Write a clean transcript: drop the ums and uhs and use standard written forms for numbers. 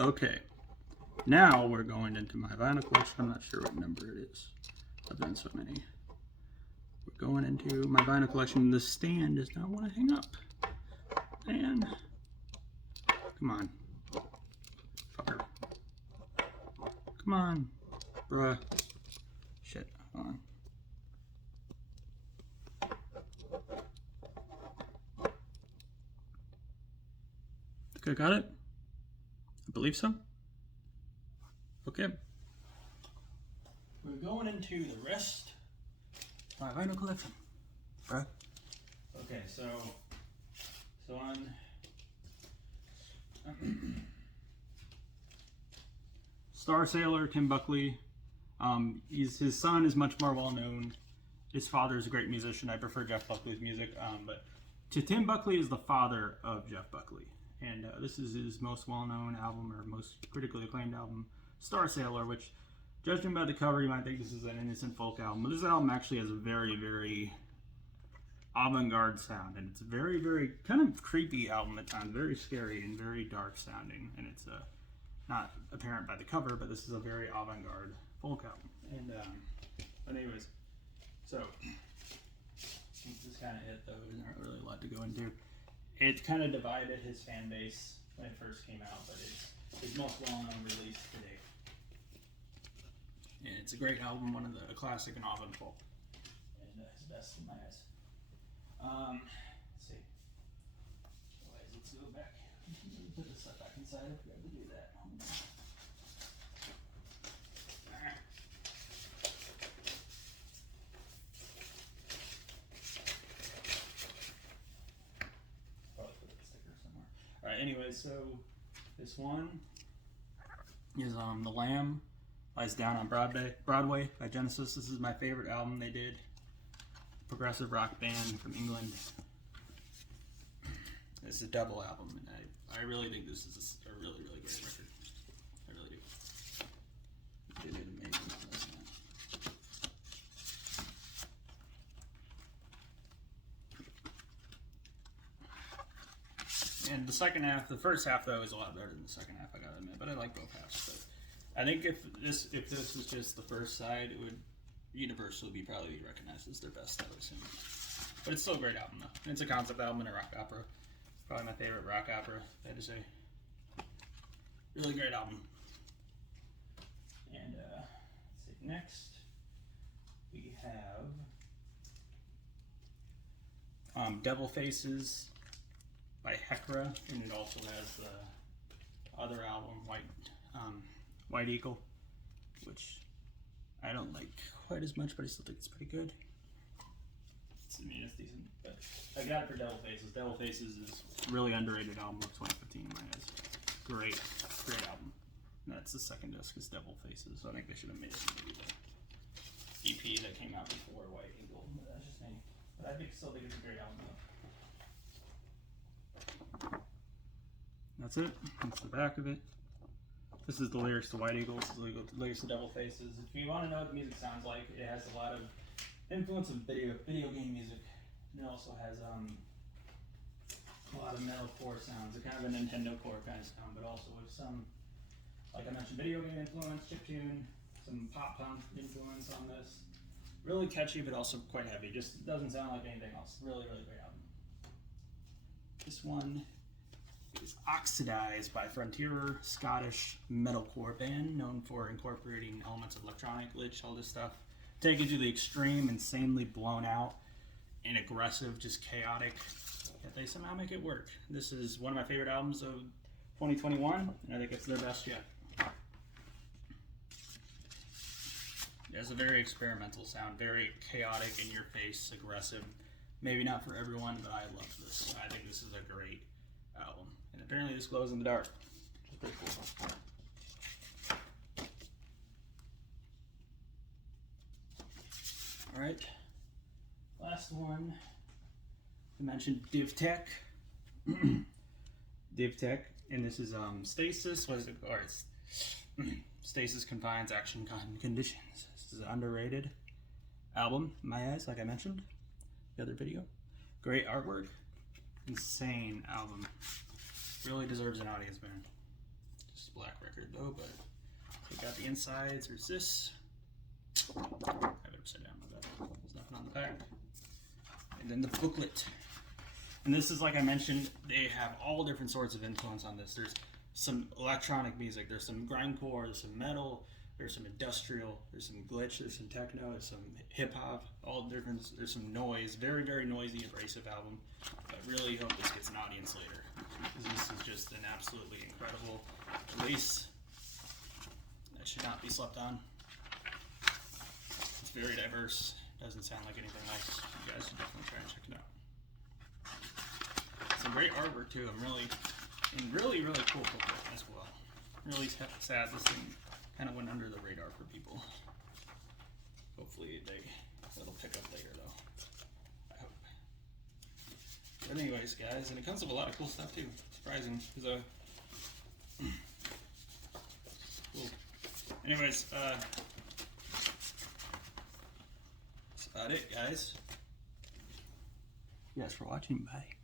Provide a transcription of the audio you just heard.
Okay, now we're going into my vinyl collection. I'm not sure what number it is. I've done so many. We're going into my vinyl collection. The stand does not want to hang up. And come on. Fucker. Come on. Bruh. Shit. Hold on. Think I got it? I believe so. Okay. We're going into the rest of my vinyl collection. Bruh. Okay, so on Star Sailor, Tim Buckley. His son is much more well known. His father is a great musician. I prefer Jeff Buckley's music, but Tim Buckley is the father of Jeff Buckley. And this is his most well-known album, or most critically acclaimed album, Star Sailor, which, judging by the cover, you might think this is an innocent folk album. But this album actually has a very, very avant-garde sound. And it's a very, very kind of creepy album at times. Very scary and very dark sounding. And it's not apparent by the cover, but this is a very avant-garde folk album. And but anyways, so this is kind of it, though. There's not really a lot to go into. It kind of divided his fan base when it first came out, but it's his most well-known release to date. And it's a great album, a classic in avant folk, and his best in my eyes. Let's see. Otherwise, let's go back. Put this stuff back inside. I forgot to do that. Anyway, so this one is The Lamb Lies Down on Broadway by Genesis. This is my favorite album they did. Progressive rock band from England. This is a double album, and I really think this is a really, really great record. I really do. They did amazing on this, man. And the second half, the first half though is a lot better than the second half, I gotta admit. But I like both halves. But I think if this was just the first side, it would universally probably be recognized as their best, I would assume. But it's still a great album though. And it's a concept album and a rock opera. It's probably my favorite rock opera, I had to say. Really great album. And let's see, next we have Devil Faces by Hekra, and it also has the other album, White Eagle, which I don't like quite as much, but I still think it's pretty good. I mean, it's decent, but I got it for Devil Faces. Devil Faces is a really underrated album of 2015 in my eyes. Great album. And that's the second disc is Devil Faces, so I think they should have made it maybe the EP that came out before White Eagle. But that's just me. But I still think it's a great album though. That's it. That's the back of it. This is the lyrics to White Eagle. This is the lyrics to Devil Faces. If you want to know what the music sounds like, it has a lot of influence of video game music. And it also has a lot of metalcore sounds. It's kind of a Nintendo core kind of sound, but also with some, like I mentioned, video game influence, chiptune, some pop punk influence on this. Really catchy, but also quite heavy. Just doesn't sound like anything else. Really, really great album. This one is Oxidized by Frontierer, Scottish metalcore band known for incorporating elements of electronic, glitch, all this stuff. Take it to the extreme, insanely blown out and aggressive, just chaotic. Yet they somehow make it work. This is one of my favorite albums of 2021, and I think it's their best yet. It has a very experimental sound, very chaotic, in your face, aggressive. Maybe not for everyone, but I love this. I think this is a great album. And apparently this glows in the dark, which is pretty cool. Alright, last one. I mentioned DivTech. DivTech, and this is Stasis. What is it? Or it's Stasis Confines Action Conditions. This is an underrated album, in my eyes, like I mentioned the other video. Great artwork. Insane album. Really deserves an audience, man. Just black though, but we got the insides. There's this. I have it upside down, my bad. There's nothing on the back. And then the booklet. And this is, like I mentioned, they have all different sorts of influence on this. There's some electronic music, there's some grindcore, there's some metal, there's some industrial, there's some glitch, there's some techno, there's some hip hop, all different. There's some noise, very, very noisy, abrasive album. I really hope this gets an audience later, because this is just an absolutely incredible release that should not be slept on. It's very diverse, doesn't sound like anything else. You guys should definitely try and check it out. Some great artwork too. Really cool booklet as well. Really sad this thing kind of went under the radar for people. Hopefully it'll pick up later though. I hope. But anyways, guys, and it comes with a lot of cool stuff too. Surprising. Cool. Anyways, that's about it, guys. Thank you guys for watching. Bye.